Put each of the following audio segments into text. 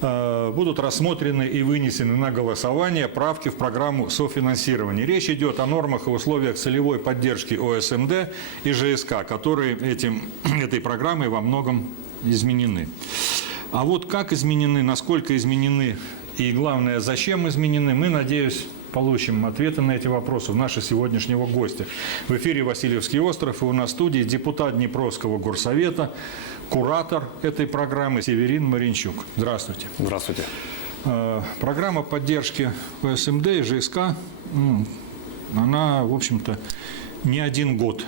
э, будут рассмотрены и вынесены на голосование правки в программу софинансирования. Речь идет о нормах и условиях целевой поддержки ОСМД и ЖСК, которые этим, этой программой во многом изменены. А вот как изменены, насколько изменены и главное, зачем изменены, мы, надеюсь, получим ответы на эти вопросы у нашего сегодняшнего гостя. В эфире Васильевский остров и у нас в студии депутат Днепровского горсовета, куратор этой программы Северин Маринчук. Здравствуйте. Здравствуйте. Э, Программа поддержки ОСМД и ЖСК, она, в общем-то, не один год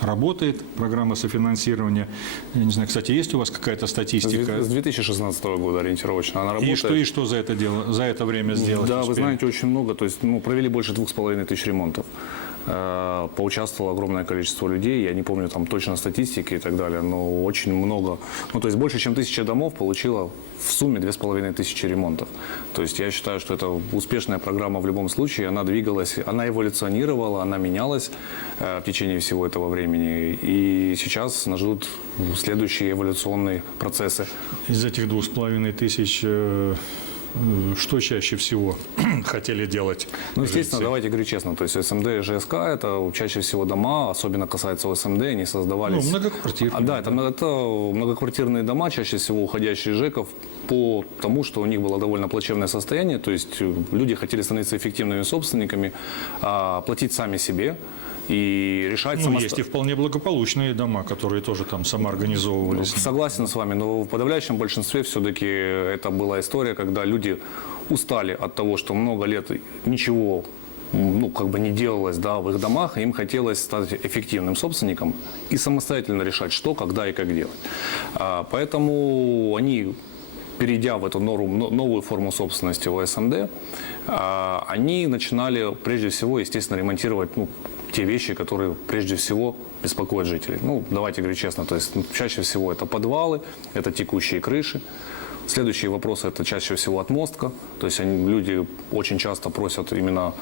работает, программа софинансирования. Я не знаю, кстати, есть у вас какая-то статистика? с 2016 года ориентировочно она И работает. что, и что за это дело, за это время сделать? Да, вы успели? знаете, очень много. То есть, ну, провели больше двух с половиной тысяч ремонтов. Э, Поучаствовало огромное количество людей. Я не помню там точно статистики и так далее, но очень много. Ну, то есть больше, чем тысяча домов получила в сумме две с половиной тысячи ремонтов. То есть я считаю, что это успешная программа в любом случае. Она двигалась, она эволюционировала, она менялась э, в течение всего этого времени. И сейчас нас ждут следующие эволюционные процессы. Из этих двух с половиной тысяч э, что чаще всего хотели делать? Ну, естественно, жильцы? давайте говорить честно. То есть СМД и ЖСК – это чаще всего дома, особенно касается СМД, они создавались… Ну, многоквартирные, А, да, это, это многоквартирные дома, чаще всего уходящие из ЖЭКов, по тому, что у них было довольно плачевное состояние. То есть люди хотели становиться эффективными собственниками, а, платить сами себе и решать Ну, самоста- есть и вполне благополучные дома, которые тоже там самоорганизовывались. Согласен с вами, но в подавляющем большинстве все-таки это была история, когда люди устали от того, что много лет ничего ну, как бы не делалось да, в их домах, и им хотелось стать эффективным собственником и самостоятельно решать, что, когда и как делать. А, Поэтому они перейдя в эту нору- но- новую форму собственности ОСМД, а, они начинали прежде всего, естественно, ремонтировать ну, те вещи, которые прежде всего беспокоят жителей. Ну, давайте говорить честно, то есть ну, чаще всего это подвалы, это текущие крыши. Следующий вопрос это чаще всего отмостка, то есть они, люди очень часто просят именно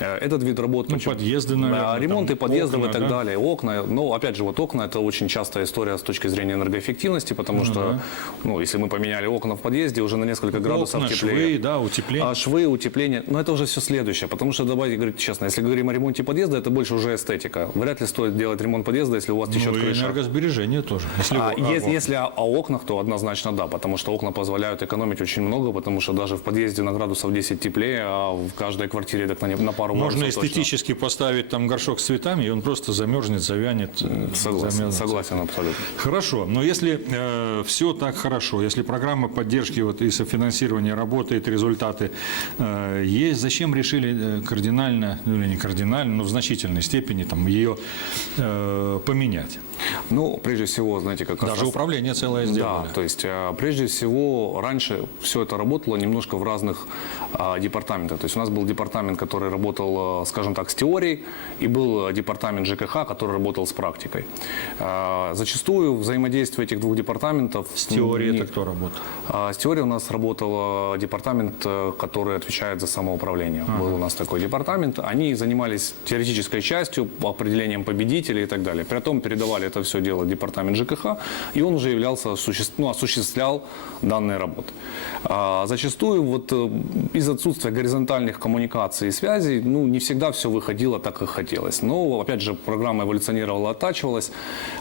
э, этот вид работ. Ну, подъезды, наверное, Да, ремонты подъездов окна, и так да? далее, окна. Но опять же, вот окна это очень частая история с точки зрения энергоэффективности, потому Ну что, ну, если мы поменяли окна в подъезде, уже на несколько градусов Окна, теплее. швы, да, утепление. А швы, утепление, но это уже все следующее, потому что, давайте говорить честно, если говорим о ремонте подъезда, это больше уже эстетика. Вряд ли стоит делать ремонт подъезда, если у вас течет Ну, и крыша. энергосбережение тоже. Если, А, а, ес- вот. если о, о окнах, то однозначно да, потому что окна позволяют экономить очень много, потому что даже в подъезде на градусов 10 теплее, а в каждой квартире так на, на пару Можно градусов точно. эстетически поставить там горшок с цветами, и он просто замерзнет, завянет. э, Согласен, замерзнет. согласен абсолютно. Хорошо, но если все так хорошо, если программа поддержки вот, и софинансирования работает, результаты э, есть, зачем решили э, кардинально, ну или не кардинально, но в значительной степени там, ее э, поменять? Ну, прежде всего, знаете, как Даже раз- управление целое сделали. Да, то есть э, прежде всего раньше все это работало немножко в разных а, департаментах. То есть у нас был департамент, который работал, э, скажем так, с теорией, и был э, департамент ЖКХ, который работал с практикой. А, Зачастую взаимодействие этих двух департаментов С теорией не- это кто работает? а, С теорией у нас работал э, департамент, который отвечает за самоуправление. Был у нас такой департамент. Они занимались теоретической частью, определением победителей и так далее. При этом передавали это все дело департамент ЖКХ, и он уже являлся, ну, осуществлял данные работы. А, Зачастую вот э, из отсутствия горизонтальных коммуникаций и связей, ну, не всегда все выходило так, как хотелось. Но, опять же, программа эволюционировала, оттачивалась.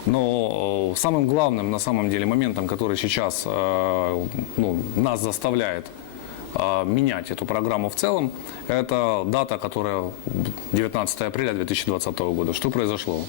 Но э, самым главным, на самом деле, моментом, который сейчас э, ну, нас заставляет менять эту программу в целом, это дата, которая 19 апреля 2020 года. Что произошло?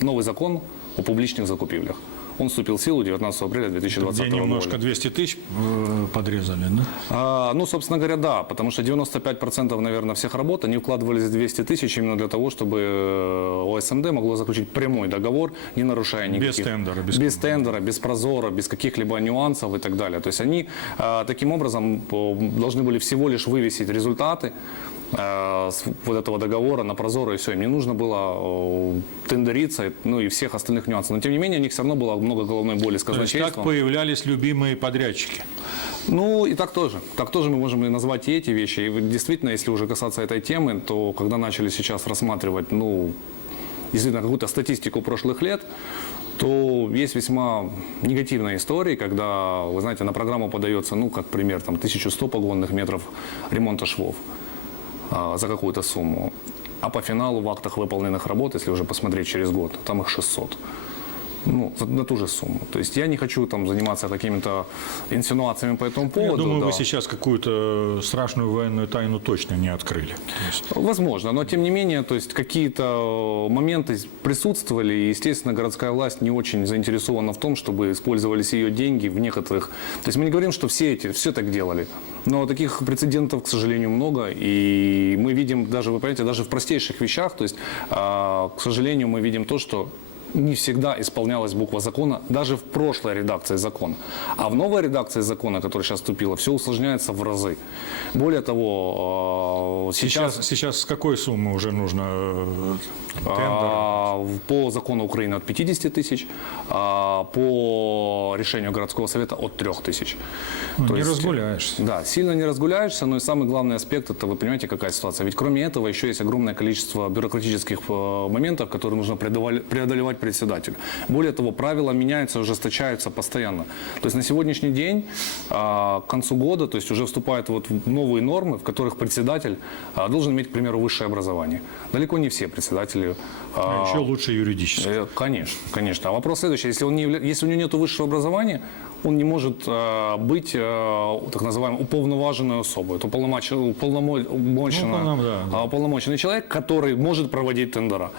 Новый закон о публичных закупівлях. Он вступил в силу 19 апреля 2020 Где года. немножко 200 тысяч э, подрезали, да? А, ну, собственно говоря, да, потому что 95% наверное, всех работ, они вкладывались в 200 тысяч именно для того, чтобы э, ОСМД могло заключить прямой договор, не нарушая никаких... тендера, без- Без тендера, без прозора, без каких-либо нюансов и так далее. То есть они а, таким образом по- должны были всего лишь вывесить результаты а, с вот этого договора на прозоро и все. Им не нужно было э, тендериться, ну и всех остальных нюансов. Но тем не менее, у них все равно было много головной боли с То есть казначейством. так появлялись любимые подрядчики. Ну и так тоже. Так тоже мы можем и назвать и эти вещи. И действительно, если уже касаться этой темы, то когда начали сейчас рассматривать, ну, действительно какую-то статистику прошлых лет, то есть весьма негативные истории, когда, вы знаете, на программу подается, ну, как пример, там, 1100 погонных метров ремонта швов за какую-то сумму. А по финалу в актах выполненных работ, если уже посмотреть через год, там их 600. Ну, на ту же сумму. То есть я не хочу там заниматься какими-то инсинуациями по этому поводу. Я думаю, да. вы сейчас какую-то страшную военную тайну точно не открыли. Есть, Возможно, но тем не менее, то есть какие-то моменты присутствовали, и, естественно, городская власть не очень заинтересована в том, чтобы использовались ее деньги в некоторых... То есть мы не говорим, что все эти, все так делали, но таких прецедентов, к сожалению, много, и мы видим даже, вы понимаете, даже в простейших вещах, то есть, а, к сожалению, мы видим то, что не всегда исполнялась буква закона, даже в прошлой редакции закона. А в новой редакции закона, которая сейчас вступила, все усложняется в разы. Более того, э, сейчас, сейчас, сейчас с какой суммы уже нужно э, тендер? а, по закону Украины от 50 тысяч, а, по решению городского совета от 3 тысяч. Ну, То не есть, разгуляешься. Да, сильно не разгуляешься, но и самый главный аспект, это вы понимаете, какая ситуация. Ведь кроме этого еще есть огромное количество бюрократических э, моментов, которые нужно преодолевать председателю. Более того, правила меняются, ужесточаются постоянно. То есть на сегодняшний день, а, к концу года, то есть уже вступают вот новые нормы, в которых председатель а, должен иметь, к примеру, высшее образование. Далеко не все председатели А а, еще лучше юридически. Э, Конечно, конечно. А вопрос следующий. Если, он не если у него нет высшего образования, он не может э, быть э, так называемой уполноваженной особой. Это уполномоченный, уполномоченный, Ну, да. а, уполномоченный человек, который может проводить тендера.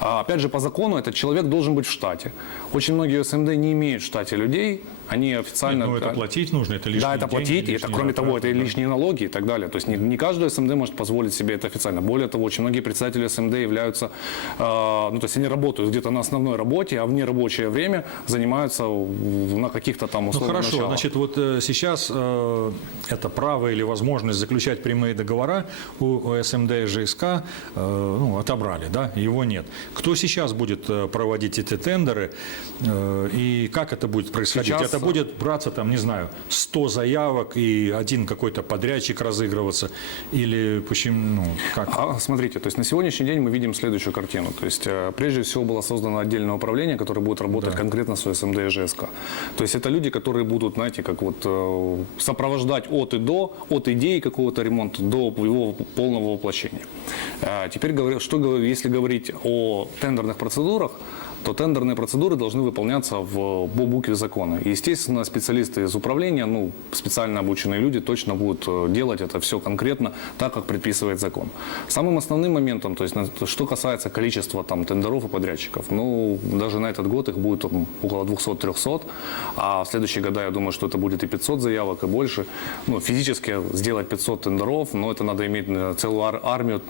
А, опять же, по закону этот человек должен быть в штате. Очень многие СМД не имеют в штате людей, они официально... Ну, это платить нужно, это лишние Да, это деньги, платить, и это, кроме того, это да. лишние налоги и так далее. То есть не, не каждый СМД может позволить себе это официально. Более того, очень многие представители СМД являются, э, ну, то есть они работают где-то на основной работе, а в нерабочее время занимаются на каких-то там Ну условных хорошо, началах. значит, вот э, сейчас э, это право или возможность заключать прямые договора у СМД и ЖСК э, ну, отобрали, да, его нет. Кто сейчас будет э, проводить эти тендеры э, и как это будет происходить? Сейчас, это будет браться там, не знаю, 100 заявок и один какой-то подрядчик разыгрываться или почему, ну, как? А, смотрите, то есть на сегодняшний день мы видим следующую картину. То есть э, прежде всего было создано отдельное управление, которое будет работать конкретно с СМД и ЖСК. То есть это люди, которые будут, знаете, как вот э, сопровождать от и до, от идеи какого-то ремонта до его полного воплощения. Э, Теперь что если говорить о тендерных процедурах, то тендерные процедуры должны выполняться в, по букве закона. И, естественно, специалисты из управления, ну, специально обученные люди точно будут э, делать это все конкретно так, как предписывает закон. Самым основным моментом, то есть что касается количества там, тендеров и подрядчиков, ну, даже на этот год их будет там, около 200-300, а в следующие года, я думаю, что это будет и 500 заявок, и больше. Ну, физически сделать 500 тендеров, но это надо иметь э, целую ар- армию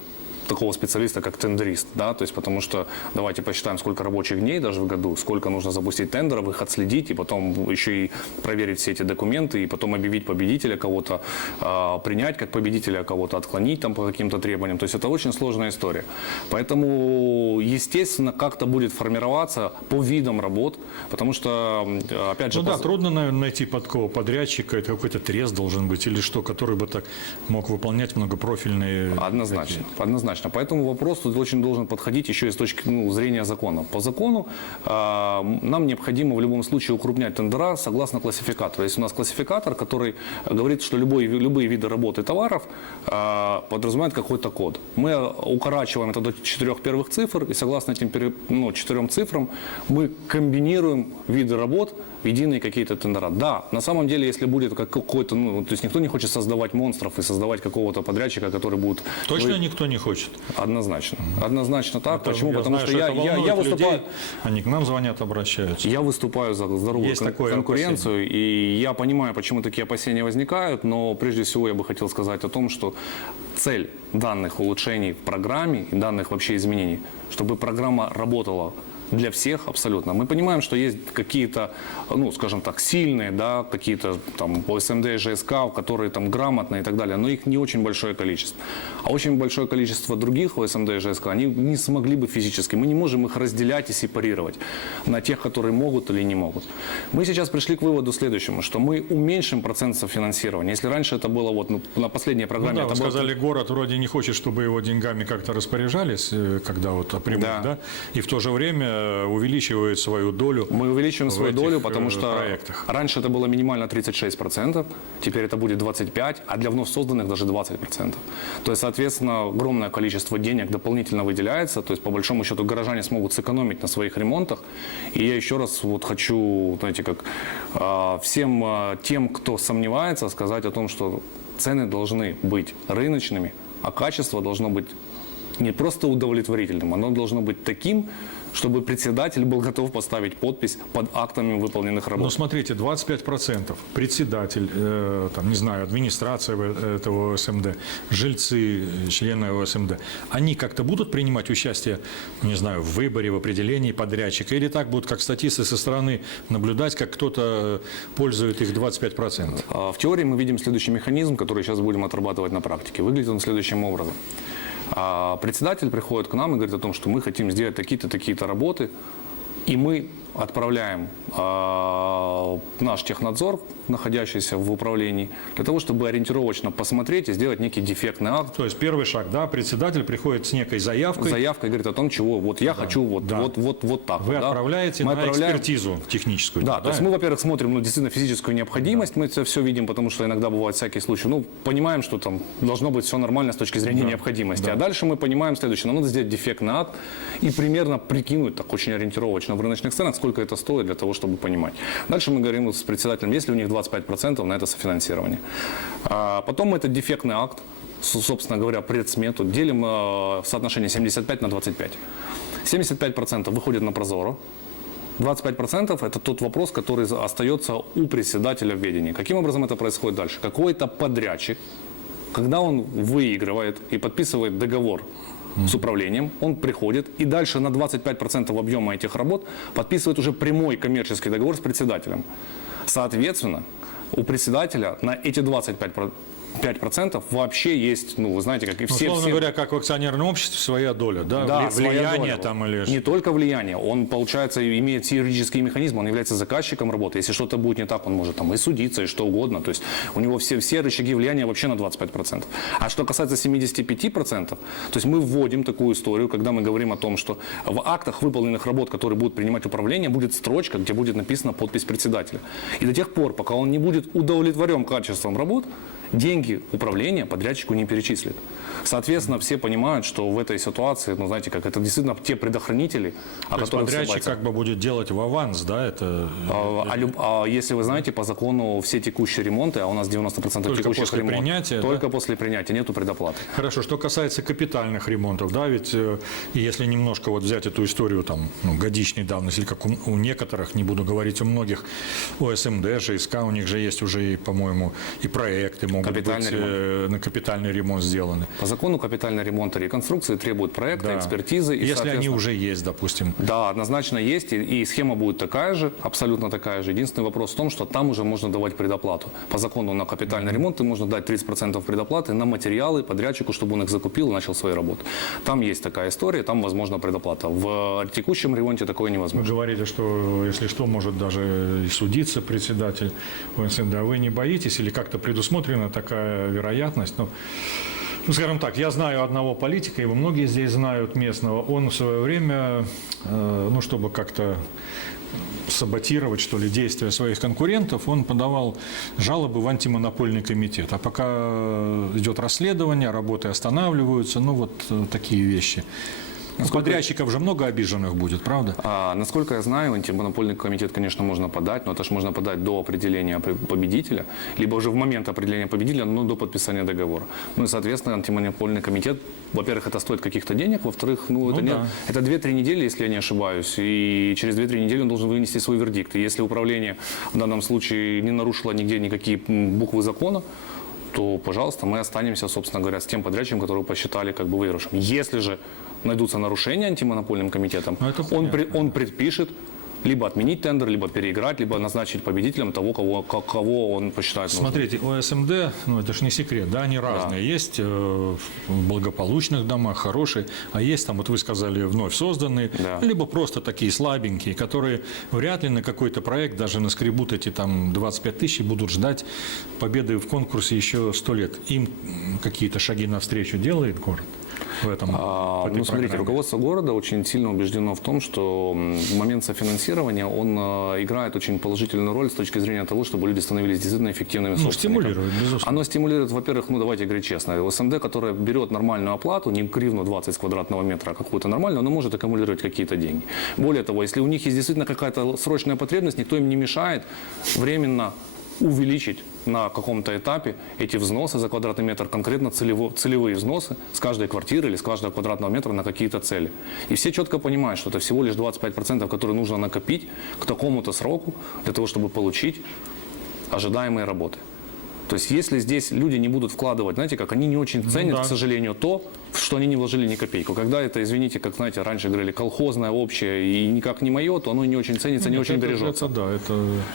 такого специалиста, как тендерист, да, то есть потому что давайте посчитаем, сколько рабочих дней даже в году, сколько нужно запустить тендеров, их отследить, и потом еще и проверить все эти документы, и потом объявить победителя кого-то, а, принять как победителя, кого-то отклонить там по каким-то требованиям, то есть это очень сложная история. Поэтому, естественно, как-то будет формироваться по видам работ, потому что, опять же, Ну да, по- трудно, наверное, найти под такого подрядчика, это какой-то трест должен быть или что, который бы так мог выполнять многопрофильные... Однозначно, однозначно. Поэтому вопрос тут очень должен подходить еще и с точки ну, зрения закона. По закону а, нам необходимо в любом случае укрупнять тендера согласно классификатору. Есть у нас классификатор, который говорит, что любой, любые виды работы товаров а, подразумевают какой-то код. Мы укорачиваем это до четырех первых цифр, и согласно этим ну, четырем цифрам мы комбинируем виды работ в единые какие-то тендера. Да, на самом деле, если будет как- какой-то, ну, то есть никто не хочет создавать монстров и создавать какого-то подрядчика, который будет Точно никто не хочет. Однозначно. Однозначно так. Почему? Я Потому знаю, что я, это я, я волнует выступаю. людей, они к нам звонят, обращаются. Я выступаю за здоровую Есть кон- такое конкуренцию, и я понимаю, почему такие опасения возникают, но прежде всего я бы хотел сказать о том, что цель данных улучшений в программе и данных вообще изменений, чтобы программа работала для всех абсолютно. Мы понимаем, что есть какие-то, ну, скажем так, сильные, да, какие-то там ОСМД, ЖСК, которые там грамотные и так далее, но их не очень большое количество. А очень большое количество других ОСМД и ЖСК, они не смогли бы физически. Мы не можем их разделять и сепарировать на тех, которые могут или не могут. Мы сейчас пришли к выводу следующему, что мы уменьшим процент софинансирования. Если раньше это было вот ну, на последней Ну программе, да, это вы было сказали, город вроде не хочет, чтобы его деньгами как-то распоряжались, э, когда вот опрямую, да. Да. и в то же время увеличивает свою долю. Мы увеличиваем свою долю, э, потому что проектах. раньше это было минимально 36%, теперь это будет 25%, а для вновь созданных даже 20%. То есть, соответственно, огромное количество денег дополнительно выделяется, то есть, по большому счету, горожане смогут сэкономить на своих ремонтах. И я еще раз вот хочу, знаете, как а, всем а, тем, кто сомневается, сказать о том, что цены должны быть рыночными, а качество должно быть не просто удовлетворительным, оно должно быть таким, чтобы председатель был готов поставить подпись под актами выполненных работ. Ну, смотрите, 25% председатель, э, там, не знаю, администрация в- этого ОСМД, жильцы, э, члены ОСМД, они как-то будут принимать участие, не знаю, в выборе, в определении подрядчика, или так будут, как статисты со стороны, наблюдать, как кто-то э, пользует их 25%? А, В теории мы видим следующий механизм, который сейчас будем отрабатывать на практике. Выглядит он следующим образом. А, Председатель приходит к нам и говорит о том, что мы хотим сделать такие-то, такие-то работы, и мы отправляем а, наш технадзор, находящийся в управлении, для того, чтобы ориентировочно посмотреть и сделать некий дефектный акт, То есть первый шаг, да, председатель приходит с некой заявкой, заявка говорит о том, чего вот я хочу вот, да. вот, вот, вот так. вы да. отправляете Мы на отправляем- экспертизу техническую. Да, то есть мы, во-первых, смотрим ну, действительно физическую необходимость, мы это все видим, потому что иногда бывают всякие случаи. Ну, понимаем, что там должно быть все нормально с точки зрения необходимости. А дальше мы понимаем следующее. Нам надо сделать дефектный акт и примерно прикинуть так очень ориентировочно в рыночных ценах, сколько это стоит для того, чтобы понимать. Дальше мы говорим с председателем, есть ли у них 25% на это софинансирование. А потом мы этот дефектный акт, собственно говоря, предсмету, делим э, в соотношении 75 на 25. 75% выходит на прозоро, 25% это тот вопрос, который остается у председателя в ведении. Каким образом это происходит дальше? Какой-то подрядчик, когда он выигрывает и подписывает договор с управлением, он приходит и дальше на 25% объема этих работ подписывает уже прямой коммерческий договор с председателем. Соответственно, у председателя на эти 25 про- 5% вообще есть, ну, вы знаете, как и все... условно все- говоря, как в акционерном обществе, своя доля, да, да, влияние доля. там или... Не только влияние, он, получается, имеет все юридические механизмы, он является заказчиком работы. Если что-то будет не так, он может там и судиться, и что угодно. То есть у него все, все рычаги влияния вообще на 25%. А что касается 75%, то есть мы вводим такую историю, когда мы говорим о том, что в актах выполненных работ, которые будут принимать управление, будет строчка, где будет написана подпись председателя. И до тех пор, пока он не будет удовлетворен качеством работ, деньги управления подрядчику не перечислит. Соответственно, все понимают, что в этой ситуации, ну, знаете, как это действительно те предохранители, о То которых подрядчик как бы будет делать в аванс, да, это... А, а люб- а если вы знаете, по закону все текущие ремонты, а у нас 90% Только текущих после ремонтов, принятия, только после принятия, нету предоплаты. Хорошо, что касается капитальных ремонтов, да, ведь э, если немножко вот взять эту историю там ну, годичной давности, или как у, у некоторых, не буду говорить у многих, ОСМД, ЖСК, у них же есть уже, по-моему, и проекты могут Капитальный быть э, на капитальный ремонт сделаны. По закону капитальный ремонт и реконструкции требует проекта, Да. экспертизы. И, Если они уже есть, допустим. Да, однозначно есть, и, и схема будет такая же, абсолютно такая же. Единственный вопрос в том, что там уже можно давать предоплату. По закону на капитальный ремонт можно дать 30% предоплаты на материалы подрядчику, чтобы он их закупил и начал свои работы. Там есть такая история, там возможна предоплата. В текущем ремонте такое Вы невозможно. говорите, что если что, может даже и судиться председатель ОСНД. А вы не боитесь или как-то такая вероятность? Ну, ну, скажем так, я знаю одного политика, его многие здесь знают местного. Он в свое время, э, ну, чтобы как-то саботировать, что ли, действия своих конкурентов, он подавал жалобы в антимонопольный комитет. А пока идет расследование, работы останавливаются, ну, вот э, такие вещи. Подрядчиков же много обиженных будет, правда? А, насколько я знаю, антимонопольный комитет, конечно, можно подать, но это же можно подать до определения пр- победителя, либо уже в момент определения победителя, но до подписания договора. Ну и, соответственно, антимонопольный комитет, во-первых, это стоит каких-то денег, во-вторых, ну, это, не- да. это 2-3 недели, если я не ошибаюсь, и через 2-3 недели он должен вынести свой вердикт. И если управление в данном случае не нарушило нигде никакие буквы закона, то, пожалуйста, мы останемся, собственно говоря, с тем подрядчиком, который посчитали как бы выигрышем. Если же найдутся нарушения антимонопольным комитетом, Ну, он, при- он предпишет либо отменить тендер, либо переиграть, либо назначить победителем того, кого, ко- кого он посчитает нужным. Смотрите, ОСМД, ну это же не секрет, да, они разные. Есть э, в благополучных домах, хорошие, а есть там, вот вы сказали, вновь созданные, Да. либо просто такие слабенькие, которые вряд ли на какой-то проект даже наскребут эти там 25 тысяч будут ждать победы в конкурсе еще 100 лет. Им какие-то шаги навстречу делает город в этом? А, ну, смотрите, программе? руководство города очень сильно убеждено в том, что момент софинансирования, он э, играет очень положительную роль с точки зрения того, чтобы люди становились действительно эффективными Ну, стимулирует, безусловно. Оно стимулирует, во-первых, ну давайте говорить честно, СМД, которая берет нормальную оплату, не гривну 20 с квадратного метра, а какую-то нормальную, она может аккумулировать какие-то деньги. Более того, если у них есть действительно какая-то срочная потребность, никто им не мешает временно увеличить на каком-то этапе эти взносы за квадратный метр, конкретно целево- целевые взносы с каждой квартиры или с каждого квадратного метра на какие-то цели. И все четко понимают, что это всего лишь 25%, которые нужно накопить к такому-то сроку для того, чтобы получить ожидаемые работы. То есть если здесь люди не будут вкладывать, знаете, как они не очень ценят, да. к сожалению, то, что они не вложили ни копейку. Когда это, извините, как, знаете, раньше говорили, колхозное, общее и никак не мое, то оно не очень ценится, не Нет, очень это- бережется. Это, да, это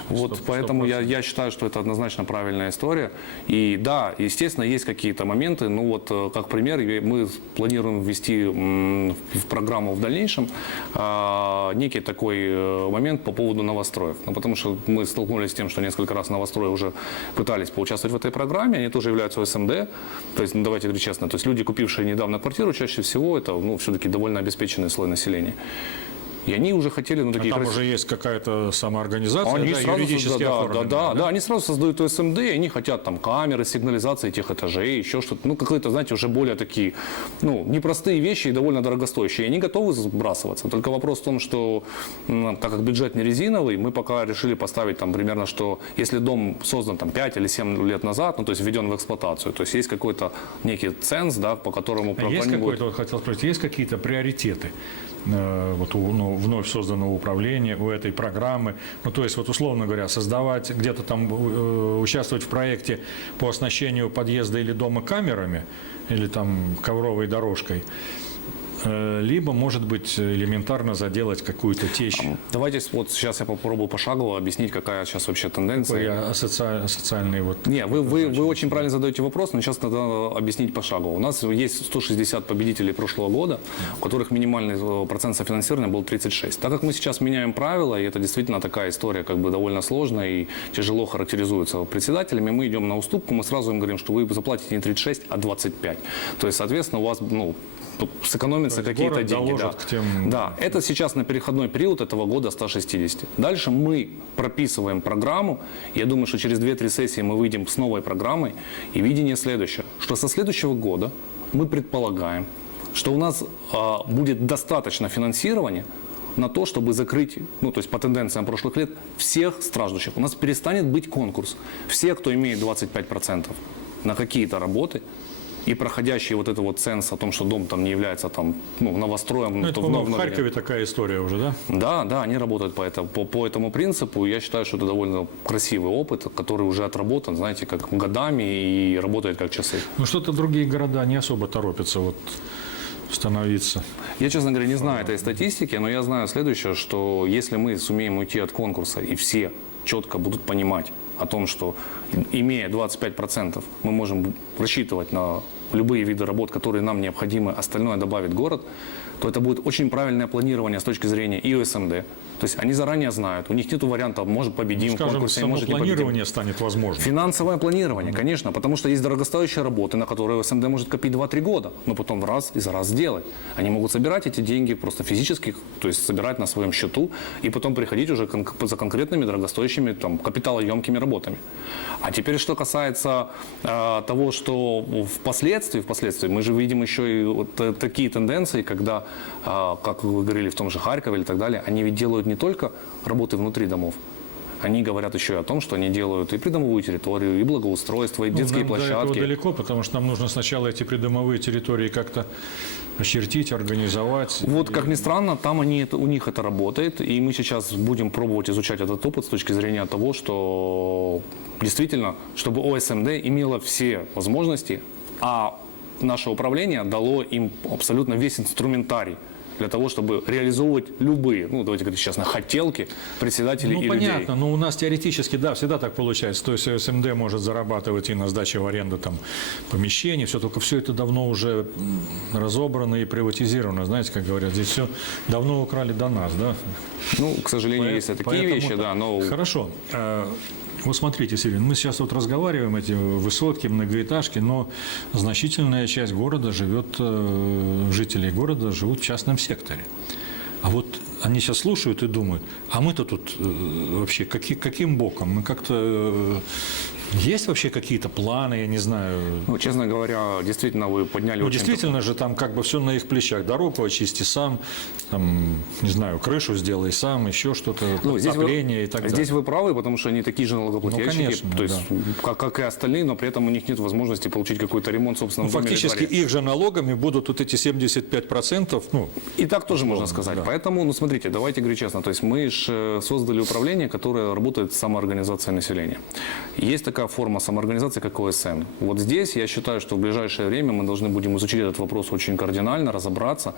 Вот сто- поэтому я, 100%. я считаю, что это однозначно правильная история. И да, естественно, есть какие-то моменты. Ну вот, э, как пример, мы планируем ввести в программу в дальнейшем а, некий такой э, момент по поводу новостроев. Ну, потому что мы столкнулись с тем, что несколько раз новострои уже пытались поучаствовать в этой программе. Они тоже являются СМД. То есть, ну, давайте говорить честно, то есть люди, купившие недавно квартиру, чаще всего это ну, все-таки довольно обеспеченный слой населения. И они уже хотели, ну, А такие там крас- уже есть какая-то самоорганизация, они да, сразу юридически да, оформленная, да, да, да, они сразу создают СМД, и они хотят там камеры, сигнализации этих этажей, еще что-то, ну, какие-то, знаете, уже более такие, ну, непростые вещи и довольно дорогостоящие. И они готовы сбрасываться. Только вопрос в том, что, м, так как бюджет не резиновый, мы пока решили поставить там примерно, что если дом создан там 5 или 7 лет назад, ну, то есть введен в эксплуатацию, то есть есть какой-то некий ценз, да, по которому А есть какой-то, вот хотел спросить, есть какие-то приоритеты вот у ну, вновь созданного управления, у этой программы? Ну, то есть, вот условно говоря, создавать, где-то там э, участвовать в проекте по оснащению подъезда или дома камерами, или там ковровой дорожкой, э, либо, может быть, элементарно заделать какую-то течь. Давайте вот сейчас я попробую пошагово объяснить, какая сейчас вообще тенденция. Такой асоци- социальный вот Не, вы, вы, вы очень правильно задаете вопрос, но сейчас надо объяснить пошагово. У нас есть 160 победителей прошлого года, у которых минимальный э, процент софинансирования был 36. Так как мы сейчас меняем правила, и это действительно такая история как бы довольно сложная и тяжело характеризуется председателями, мы идем на уступку, мы сразу им говорим, что вы заплатите не 36, а 25. То есть, соответственно, у вас ну, сэкономятся какие-то деньги. да. тем- Да, это сейчас на переходной период этого года 160. Дальше мы прописываем программу. Я думаю, что через 2-3 сессии мы выйдем с новой программой. И видение следующее, что со следующего года мы предполагаем, что у нас а, будет достаточно финансирования на то, чтобы закрыть, ну, то есть по тенденциям прошлых лет, всех страждущих. У нас перестанет быть конкурс. Все, кто имеет 25% на какие-то работы, и проходящий вот это вот ценз о том, что дом там не является там, ну, новостроем, Ну, это, вновь- в Харькове такая история уже, да? да, да, они работают по, это, по, по этому принципу. Я считаю, что это довольно красивый опыт, который уже отработан, знаете, как годами и работает как часы. Ну, что-то другие города не особо торопятся вот становиться. Я, честно говоря, не знаю этой статистики, но я знаю следующее, что если мы сумеем уйти от конкурса и все четко будут понимать о том, что имея 25%, мы можем рассчитывать на любые виды работ, которые нам необходимы, остальное добавит город, то это будет очень правильное планирование с точки зрения и ОСМД. То есть они заранее знают, у них нет варианта, может победим в Скажем, конкурсе, само может не победим. планирование станет возможным. Финансовое планирование, конечно, потому что есть дорогостоящие работы, на которые СМД может копить 2-3 года, но потом в раз из раз сделать. Они могут собирать эти деньги просто физически, то есть собирать на своем счету и потом приходить уже кон- за конкретными дорогостоящими там, капиталоемкими работами. А теперь, что касается э, того, что впоследствии, впоследствии, мы же видим еще и вот э, такие тенденции, когда, как вы говорили в том же Харькове или так далее, они ведь делают не только работы внутри домов, они говорят еще и о том, что они делают и придомовую территорию, и благоустройство, и Ну, детские нам до этого площадки. далеко, потому что нам нужно сначала эти придомовые территории как-то очертить, организовать. Вот, как ни странно, там они, это, у них это работает, и мы сейчас будем пробовать изучать этот опыт с точки зрения того, что действительно, чтобы ОСМД имела все возможности, а наше управление дало им абсолютно весь инструментарий для того, чтобы реализовывать любые, ну давайте говорить честно, хотелки председателей Ну, и понятно, людей. но у нас теоретически, да, всегда так получается. То есть СМД может зарабатывать и на сдаче в аренду там помещений, все, только все это давно уже разобрано и приватизировано. Знаете, как говорят, здесь все давно украли до нас, да? Ну, к сожалению, есть и такие вещи, да, но Хорошо. Э, Вот смотрите, Сергей, мы сейчас вот разговариваем, эти высотки, многоэтажки, но значительная часть города живет, э, жителей города живут в частном секторе. А вот они сейчас слушают и думают, а мы-то тут э, вообще каки- каким боком? Мы как-то... э, есть вообще какие-то планы, я не знаю, ну, честно говоря, действительно вы подняли ну, очень действительно же там как бы все на их плечах. Дорогу очисти сам, там, не знаю, крышу сделай сам, еще что-то, Ну, здесь вы, и так далее. здесь вы правы, потому что они такие же налогоплательщики, Ну, конечно, то есть, как, как и остальные, но при этом у них нет возможности получить какой-то ремонт в Ну, доме фактически их же налогами будут вот эти 75%, ну, И так тоже можно сказать. Поэтому, ну смотрите, давайте говорить честно. То есть мы же создали управление, которое работает с самоорганизацией населения. Есть такая форма самоорганизации, как ОСМ. Вот здесь я считаю, что в ближайшее время мы должны будем изучить этот вопрос очень кардинально, разобраться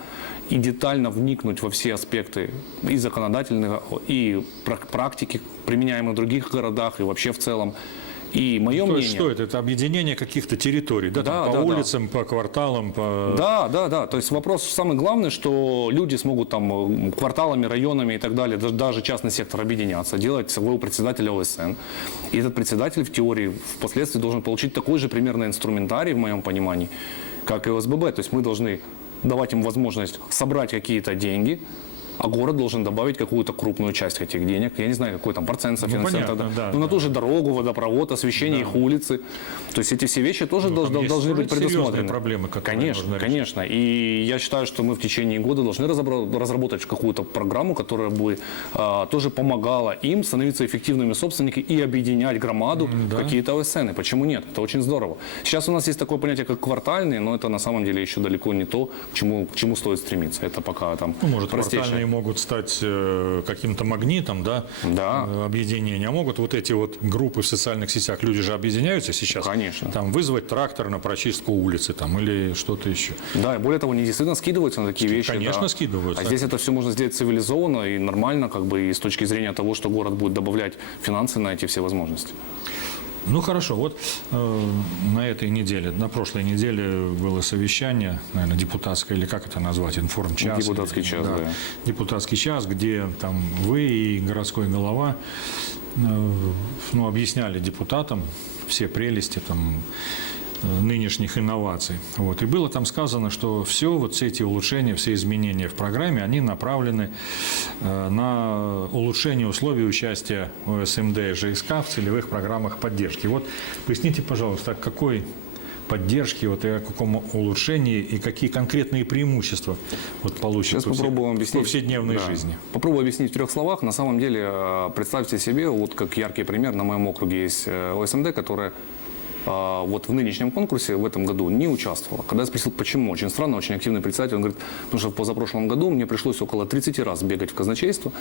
и детально вникнуть во все аспекты и законодательного, и прак- практики, применяемые в других городах и вообще в целом. И мое то мнение... что это? Это объединение каких-то территорий, да, там Да, по да, да. улицам, по кварталам, по... Да, да, да. То есть вопрос самый главный, что люди смогут там кварталами, районами и так далее, даже- даже частный сектор объединяться, делать своего председателя ОСН. И этот председатель в теории впоследствии должен получить такой же примерно инструментарий, в моем понимании, как и ОСББ. То есть мы должны давать им возможность собрать какие-то деньги, а город должен добавить какую-то крупную часть этих денег. Я не знаю, какой там процент софинансирования. понятно, тогда. да, ну, на да. ту же дорогу, водопровод, освещение их улицы. То есть эти все вещи тоже Ну, дол- там дол- есть должны быть предусмотрены. проблемы, конечно, конечно. И я считаю, что мы в течение года должны разработать какую-то программу, которая бы а, тоже помогала им становиться эффективными собственниками и объединять громаду в какие-то ОСН. Почему нет? Это очень здорово. Сейчас у нас есть такое понятие, как квартальные, но это на самом деле еще далеко не то, к чему, к чему стоит стремиться. Это пока там Ну, может, простейшее. Могут стать э, каким-то магнитом, да, Да. э, объединения. А могут вот эти вот группы в социальных сетях, люди же объединяются сейчас. Конечно. Там вызвать трактор на прочистку улицы там или что-то еще. Да, и более того, они действительно скидываются на такие вещи. конечно, да. скидываются. А здесь это все можно сделать цивилизованно и нормально, как бы и с точки зрения того, что город будет добавлять финансы на эти все возможности. Ну хорошо, вот э, на этой неделе, на прошлой неделе было совещание, наверное, депутатское, или как это назвать, информчас. Депутатский или- час, да. Депутатский час, где там вы и городской голова э, ну, объясняли депутатам все прелести там нынешних инноваций. Вот. И было там сказано, что все вот все эти улучшения, все изменения в программе, они направлены э, на улучшение условий участия ОСМД и ЖСК в целевых программах поддержки. Вот поясните, пожалуйста, какой поддержки, вот и о каком улучшении и какие конкретные преимущества вот получат Сейчас попробую вам в объяснить. повседневной Да. жизни. Попробую объяснить в трех словах. На самом деле, э, представьте себе, вот как яркий пример, на моем округе есть э, ОСМД, которая вот в нынешнем конкурсе в этом году не участвовала. Когда я спросил, почему, очень странно, очень активный председатель, он говорит, потому что в позапрошлом году мне пришлось около 30 раз бегать в казначейство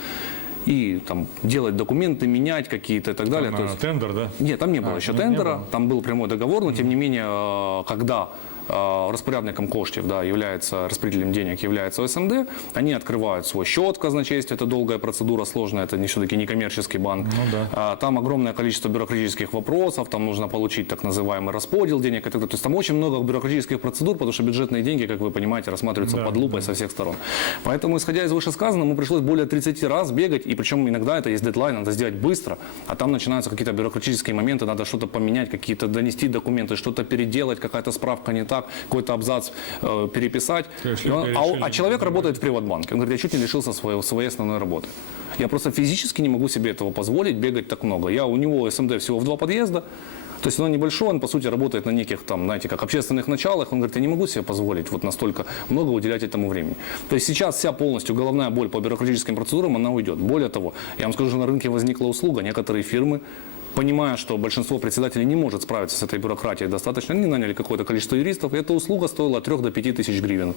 и там делать документы, менять какие-то и так далее. На То есть- тендер, да? нет, там не было еще ну, не тендера, было. там был прямой договор, но тем не менее, э, когда э, распорядником коштів да, является, распределителем денег является ОСМД, они открывают свой счет в казначействе, это долгая процедура, сложная, это не все-таки не коммерческий банк. Ну да. А, Там огромное количество бюрократических вопросов, там нужно получить так называемый расподел денег и так далее. То есть там очень много бюрократических процедур, потому что бюджетные деньги, как вы понимаете, рассматриваются Да, под лупой со всех сторон. Поэтому, исходя из вышесказанного, мы пришлось более 30 раз бегать, и причем иногда это есть дедлайн, надо сделать быстро, а там начинаются какие-то бюрократические моменты, надо что-то поменять, какие-то донести документы, что-то переделать, какая-то справка не так, какой-то абзац э, переписать. Есть он- а, а человек работает в приватбанке. Он говорит, я чуть не лишился своей, своей основной работы. Я просто физически не могу себе этого позволить, бегать так много. Я у него СМД всего в два подъезда, То есть оно небольшое, он, по сути, работает на неких, там, знаете, как общественных началах. Он говорит, я не могу себе позволить вот настолько много уделять этому времени. То есть сейчас вся полностью головная боль по бюрократическим процедурам, она уйдет. Более того, я вам скажу, что на рынке возникла услуга. Некоторые фирмы понимая, что большинство председателей не может справиться с этой бюрократией достаточно, они наняли какое-то количество юристов, и эта услуга стоила от 3 до 5 тысяч гривен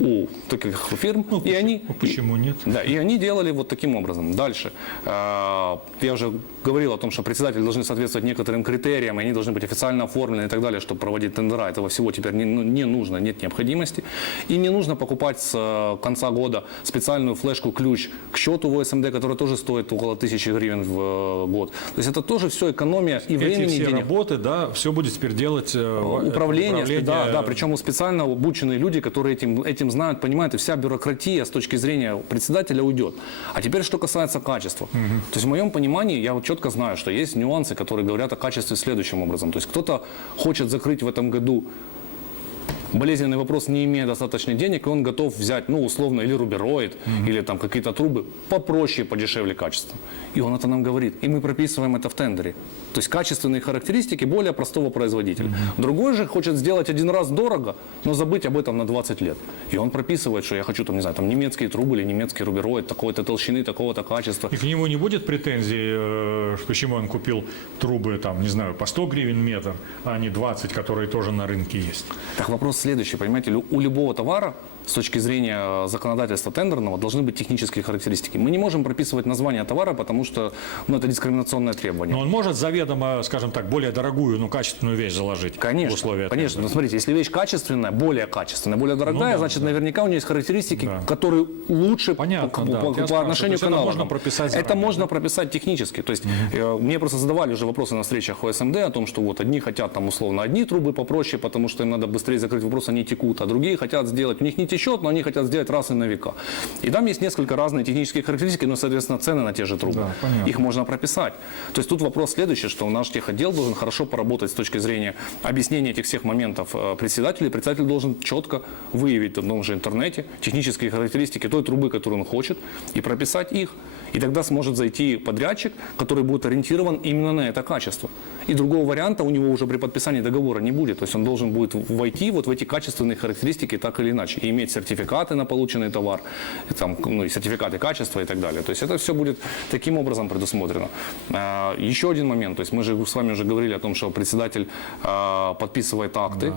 у таких фирм, Ну, и почему- они... почему нет? Да, и они делали вот таким образом. Дальше. Э, Я уже говорил о том, что председатели должны соответствовать некоторым критериям, и они должны быть официально оформлены и так далее, чтобы проводить тендера. Этого всего теперь не, ну, не нужно, нет необходимости. И не нужно покупать с э, конца года специальную флешку-ключ к счету в ОСМД, который тоже стоит около тысячи гривен в э, год. То есть это тоже все экономия и времени, Эти и денег. работы, да, все будет теперь делать э, в- Управление, да, да, причем у специально обученные люди, которые этим, этим знают, понимают, и вся бюрократия с точки зрения председателя уйдет. А теперь, что касается качества. То есть в моем понимании я вот четко знаю, что есть нюансы, которые говорят о качестве следующим образом. То есть кто-то хочет закрыть в этом году болезненный вопрос, не имея достаточно денег, и он готов взять, ну, условно, или рубероид, или там какие-то трубы попроще, подешевле качеством. И он это нам говорит. И мы прописываем это в тендере. То есть качественные характеристики более простого производителя. Другой же хочет сделать один раз дорого, но забыть об этом на 20 лет. И он прописывает, что я хочу, там, не знаю, там, немецкие трубы или немецкий рубероид, такой-то толщины, такого-то качества. И к нему не будет претензий, э, почему он купил трубы, там, не знаю, по 100 гривен метр, а не 20, которые тоже на рынке есть. Так вопрос следующий, понимаете, у любого товара с точки зрения э, законодательства тендерного должны быть технические характеристики. Мы не можем прописывать название товара, потому что ну, это дискриминационное требование. Но он может заведомо, скажем так, более дорогую, но качественную вещь заложить Конечно, в условия конечно. Но тендера. смотрите, если вещь качественная, более качественная, более дорогая, Ну да, значит, да. наверняка у нее есть характеристики, Да. которые лучше Понятно, по, да. по- по отношению к есть это можно прописать Это заранее, можно прописать технически. То есть э, мне просто задавали уже вопросы на встречах ОСМД о том, что вот одни хотят там условно одни трубы попроще, потому что им надо быстрее закрыть вопрос, они текут, а другие хотят сделать, у них не течет, но они хотят сделать раз и на века. И там есть несколько разные технические характеристики, но, соответственно, цены на те же трубы. Да, понятно. Их можно прописать. То есть тут вопрос следующий, что наш техотдел должен хорошо поработать с точки зрения объяснения этих всех моментов э, председателю. И председатель должен четко выявить в том же интернете технические характеристики той трубы, которую он хочет, и прописать их. И тогда сможет зайти подрядчик, который будет ориентирован именно на это качество. И другого варианта у него уже при подписании договора не будет. То есть он должен будет войти вот в эти качественные характеристики так или иначе. И иметь сертификаты на полученный товар, и там, ну, и сертификаты качества и так далее. То есть это все будет таким образом предусмотрено. А, Еще один момент. То есть мы же с вами уже говорили о том, что председатель а, подписывает акты.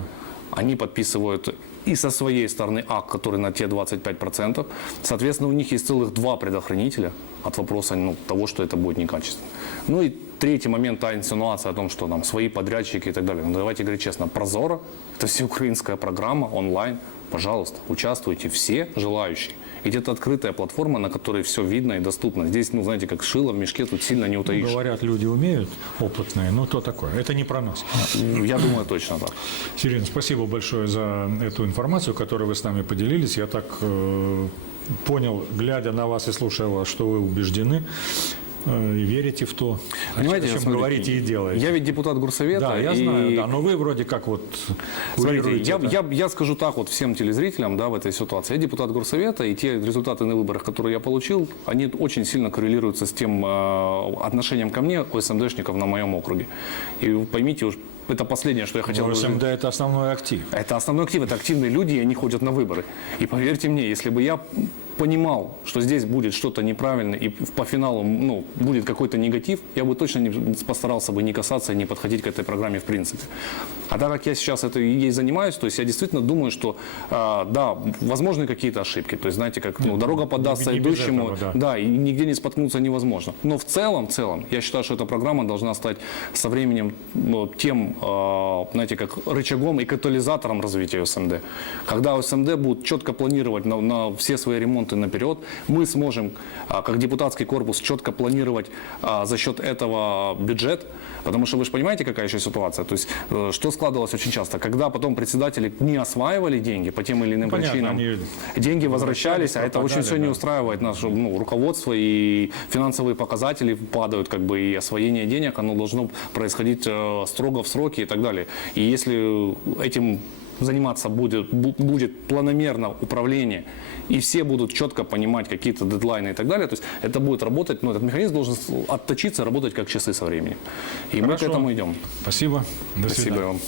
Они подписывают и со своей стороны акт, который на те 25%. Соответственно, у них есть целых два предохранителя от вопроса ну, того, что это будет некачественно. Ну и третий момент, та инсинуация о том, что там свои подрядчики и так далее. Ну, давайте говорить честно, Прозора – это всеукраинская программа онлайн. Пожалуйста, участвуйте все желающие. Ведь это открытая платформа, на которой все видно и доступно. Здесь, ну, знаете, как шило в мешке, тут сильно не утаишь. Говорят, люди умеют, опытные, но то такое. Это не про нас. Я думаю, точно так. Сирин, спасибо большое за эту информацию, которую вы с нами поделились. Я так э, понял, глядя на вас и слушая вас, что вы убеждены и верите в то, о Понимаете, чем смотрите, говорите и делаете. Я ведь депутат горсовета. Да, я и- знаю, да, но вы вроде как вот Смотрите, я, я, я скажу так вот всем телезрителям да, в этой ситуации. Я депутат горсовета, и те результаты на выборах, которые я получил, они очень сильно коррелируются с тем э, отношением ко мне ОСМДшников на моем округе. И поймите уж, это последнее, что я хотел бы... ОСМД – это основной актив. Это основной актив, это активные люди, и они ходят на выборы. И поверьте мне, если бы я понимал, что здесь будет что-то неправильно, и по финалу ну, будет какой-то негатив, я бы точно не постарался бы не касаться и не подходить к этой программе в принципе. А так как я сейчас это, ей занимаюсь, то есть я действительно думаю, что а, да, возможны какие-то ошибки. То есть, знаете, как ну, дорога подастся не идущему, этого, да. да, и нигде не споткнуться невозможно. Но в целом, в целом, я считаю, что эта программа должна стать со временем ну, тем, э, знаете, как рычагом и катализатором развития СМД. Когда СМД будет четко планировать на, на все свои ремонты наперед, мы сможем, а, как депутатский корпус, четко планировать а, за счет этого бюджет, потому что вы же понимаете, какая еще ситуация. То есть, э, что складывалось очень часто, когда потом председатели не осваивали деньги по тем или иным Понятно, причинам, деньги возвращались, а это очень все не да. устраивает наше ну, руководство и финансовые показатели падают, как бы и освоение денег, оно должно происходить э, строго в сроки и так далее. И если этим заниматься будет, бу- будет планомерно управление, и все будут четко понимать какие-то дедлайны и так далее. То есть это будет работать, ну, этот механизм должен отточиться, работать как часы со временем. И мы к Хорошо. этому идем. Спасибо. До Спасибо свидания. вам.